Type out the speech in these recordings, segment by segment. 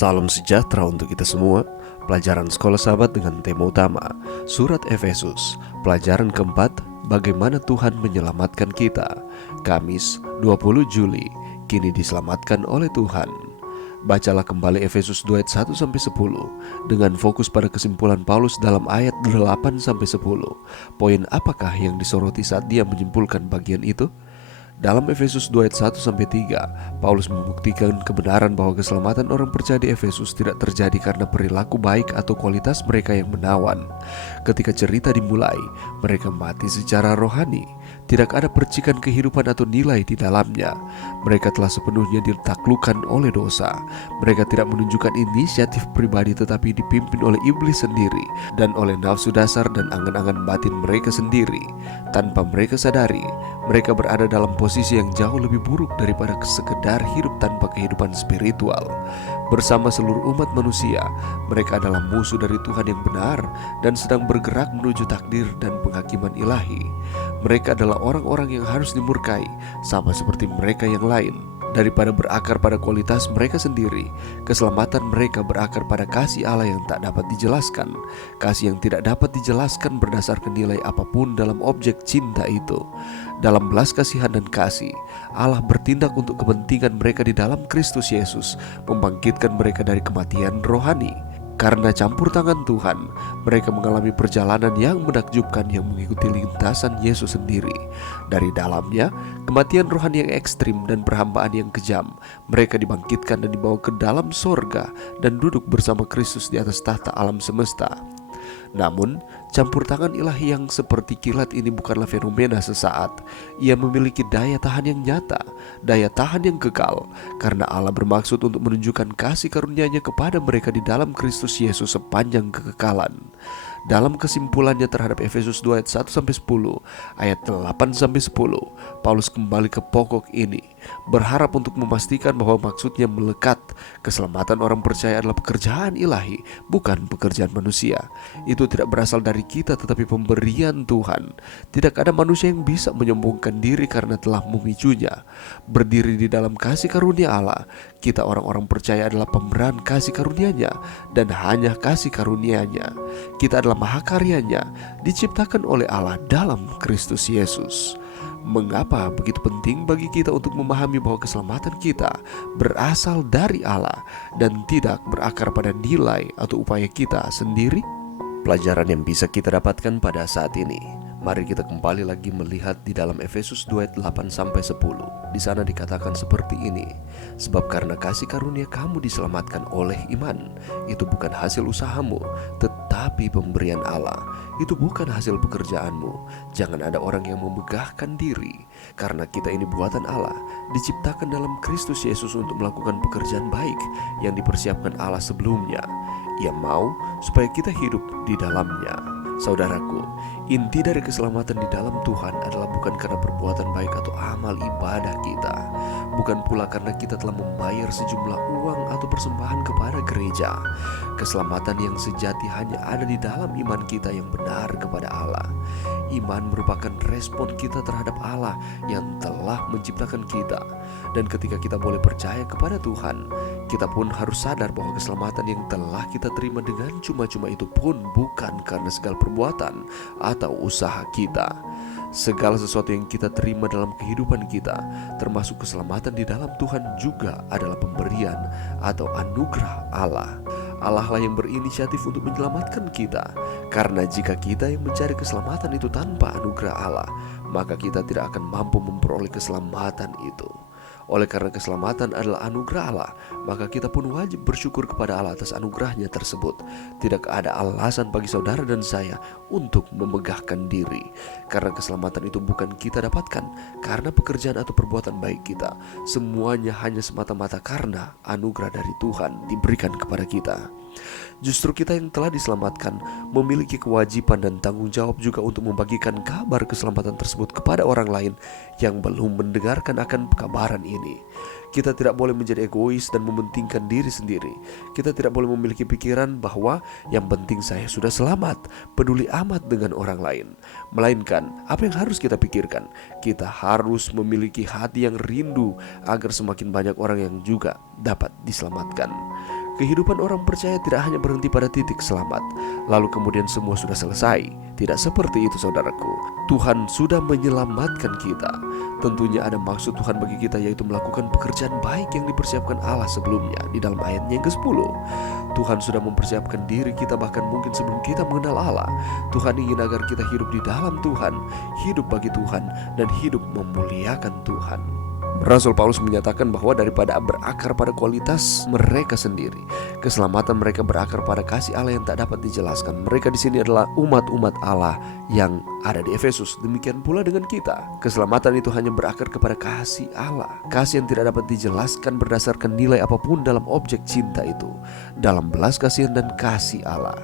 Salam sejahtera untuk kita semua. Pelajaran Sekolah Sahabat dengan tema utama Surat Efesus. Pelajaran keempat, bagaimana Tuhan menyelamatkan kita. Kamis 20 Juli, kini diselamatkan oleh Tuhan. Bacalah kembali Efesus 2 ayat 1-10 dengan fokus pada kesimpulan Paulus dalam ayat 8-10. Poin apakah yang disoroti saat dia menyimpulkan bagian itu? Dalam Efesus 2 ayat 1-3, Paulus membuktikan kebenaran bahwa keselamatan orang percaya di Efesus tidak terjadi karena perilaku baik atau kualitas mereka yang menawan. Ketika cerita dimulai, mereka mati secara rohani. Tidak ada percikan kehidupan atau nilai di dalamnya. Mereka telah sepenuhnya ditaklukkan oleh dosa. Mereka tidak menunjukkan inisiatif pribadi tetapi dipimpin oleh iblis sendiri dan oleh nafsu dasar dan angan-angan batin mereka sendiri. Tanpa mereka sadari, mereka berada dalam posisi yang jauh lebih buruk daripada sekedar hidup tanpa kehidupan spiritual. Bersama seluruh umat manusia, mereka adalah musuh dari Tuhan yang benar dan sedang bergerak menuju takdir dan penghakiman ilahi. Mereka adalah orang-orang yang harus dimurkai, sama seperti mereka yang lain. Daripada berakar pada kualitas mereka sendiri, keselamatan mereka berakar pada kasih Allah yang tak dapat dijelaskan. Kasih yang tidak dapat dijelaskan berdasarkan nilai apapun dalam objek cinta itu. Dalam belas kasihan dan kasih, Allah bertindak untuk kepentingan mereka di dalam Kristus Yesus, membangkitkan mereka dari kematian rohani. Karena campur tangan Tuhan, mereka mengalami perjalanan yang menakjubkan yang mengikuti lintasan Yesus sendiri. Dari dalamnya, kematian rohani yang ekstrim dan perhambaan yang kejam, mereka dibangkitkan dan dibawa ke dalam sorga dan duduk bersama Kristus di atas tahta alam semesta. Namun, campur tangan ilahi yang seperti kilat ini bukanlah fenomena sesaat. Ia memiliki daya tahan yang nyata, daya tahan yang kekal, karena Allah bermaksud untuk menunjukkan kasih karunia-Nya kepada mereka di dalam Kristus Yesus sepanjang kekekalan. Dalam kesimpulannya terhadap Efesus 2 ayat 1-10, ayat 8-10, Paulus kembali ke pokok ini, berharap untuk memastikan bahwa maksudnya melekat. Keselamatan orang percaya adalah pekerjaan ilahi, bukan pekerjaan manusia. Itu tidak berasal dari kita tetapi pemberian Tuhan. Tidak ada manusia yang bisa menyombongkan diri karena telah memicunya. Berdiri di dalam kasih karunia Allah, kita orang-orang percaya adalah pemberian kasih karunia-Nya dan hanya kasih karunia-Nya. Kita adalah mahakaryanya, diciptakan oleh Allah dalam Kristus Yesus. Mengapa begitu penting bagi kita untuk memahami bahwa keselamatan kita berasal dari Allah dan tidak berakar pada nilai atau upaya kita sendiri? Pelajaran yang bisa kita dapatkan pada saat ini. Mari kita kembali lagi melihat di dalam Efesus 2 ayat 8-10. Di sana dikatakan seperti ini, sebab karena kasih karunia kamu diselamatkan oleh iman. Itu bukan hasil usahamu, tetapi pemberian Allah. Itu bukan hasil pekerjaanmu. Jangan ada orang yang memegahkan diri, karena kita ini buatan Allah, diciptakan dalam Kristus Yesus untuk melakukan pekerjaan baik yang dipersiapkan Allah sebelumnya. Ia mau supaya kita hidup di dalamnya. Saudaraku, inti dari keselamatan di dalam Tuhan adalah bukan karena perbuatan baik atau amal ibadah kita. Bukan pula karena kita telah membayar sejumlah uang atau persembahan kepada gereja. Keselamatan yang sejati hanya ada di dalam iman kita yang benar kepada Allah. Iman merupakan respon kita terhadap Allah yang telah menciptakan kita. Dan ketika kita boleh percaya kepada Tuhan, kita pun harus sadar bahwa keselamatan yang telah kita terima dengan cuma-cuma itu pun bukan karena segala perbuatan atau usaha kita. Segala sesuatu yang kita terima dalam kehidupan kita, termasuk keselamatan di dalam Tuhan, juga adalah pemberian atau anugerah Allah. Allah lah yang berinisiatif untuk menyelamatkan kita. Karena jika kita yang mencari keselamatan itu tanpa anugerah Allah, maka kita tidak akan mampu memperoleh keselamatan itu. Oleh karena keselamatan adalah anugerah Allah, maka kita pun wajib bersyukur kepada Allah atas anugerahnya tersebut. Tidak ada alasan bagi saudara dan saya untuk memegahkan diri, karena keselamatan itu bukan kita dapatkan karena pekerjaan atau perbuatan baik kita. Semuanya hanya semata-mata karena anugerah dari Tuhan diberikan kepada kita. Justru kita yang telah diselamatkan memiliki kewajiban dan tanggung jawab juga untuk membagikan kabar keselamatan tersebut kepada orang lain yang belum mendengarkan akan kabaran ini. Kita tidak boleh menjadi egois dan mementingkan diri sendiri. Kita tidak boleh memiliki pikiran bahwa yang penting saya sudah selamat, peduli amat dengan orang lain. Melainkan, apa yang harus kita pikirkan? Kita harus memiliki hati yang rindu agar semakin banyak orang yang juga dapat diselamatkan. Kehidupan orang percaya tidak hanya berhenti pada titik selamat, lalu kemudian semua sudah selesai. Tidak seperti itu saudaraku. Tuhan sudah menyelamatkan kita. Tentunya ada maksud Tuhan bagi kita, yaitu melakukan pekerjaan baik yang dipersiapkan Allah sebelumnya. Di dalam ayatnya yang ke-10, Tuhan sudah mempersiapkan diri kita bahkan mungkin sebelum kita mengenal Allah. Tuhan ingin agar kita hidup di dalam Tuhan, hidup bagi Tuhan, dan hidup memuliakan Tuhan. Rasul Paulus menyatakan bahwa daripada berakar pada kualitas mereka sendiri, keselamatan mereka berakar pada kasih Allah yang tak dapat dijelaskan. Mereka di sini adalah umat-umat Allah yang ada di Efesus. Demikian pula dengan kita. Keselamatan itu hanya berakar kepada kasih Allah, kasih yang tidak dapat dijelaskan berdasarkan nilai apapun dalam objek cinta itu, dalam belas kasihan dan kasih Allah.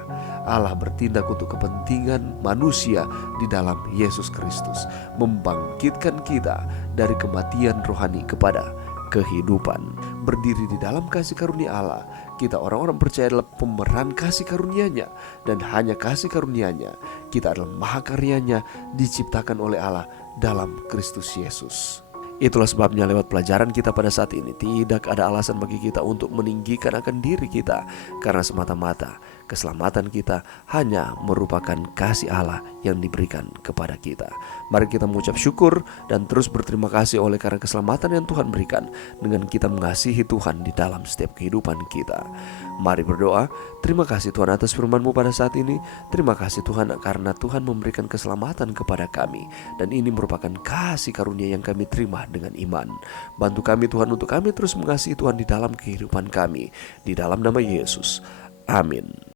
Allah bertindak untuk kepentingan manusia di dalam Yesus Kristus, membangkitkan kita dari kematian rohani kepada kehidupan. Berdiri di dalam kasih karunia Allah, kita orang-orang percaya adalah pemeran kasih karunia-Nya, dan hanya kasih karunia-Nya, kita adalah mahakaryanya diciptakan oleh Allah dalam Kristus Yesus. Itulah sebabnya lewat pelajaran kita pada saat ini tidak ada alasan bagi kita untuk meninggikan akan diri kita, karena semata-mata keselamatan kita hanya merupakan kasih Allah yang diberikan kepada kita. Mari kita mengucap syukur dan terus berterima kasih oleh karena keselamatan yang Tuhan berikan, dengan kita mengasihi Tuhan di dalam setiap kehidupan kita. Mari berdoa. Terima kasih Tuhan atas firman-Mu pada saat ini. Terima kasih Tuhan karena Tuhan memberikan keselamatan kepada kami, dan ini merupakan kasih karunia yang kami terima dengan iman. Bantu kami Tuhan untuk kami terus mengasihi Tuhan di dalam kehidupan kami, di dalam nama Yesus. Amin.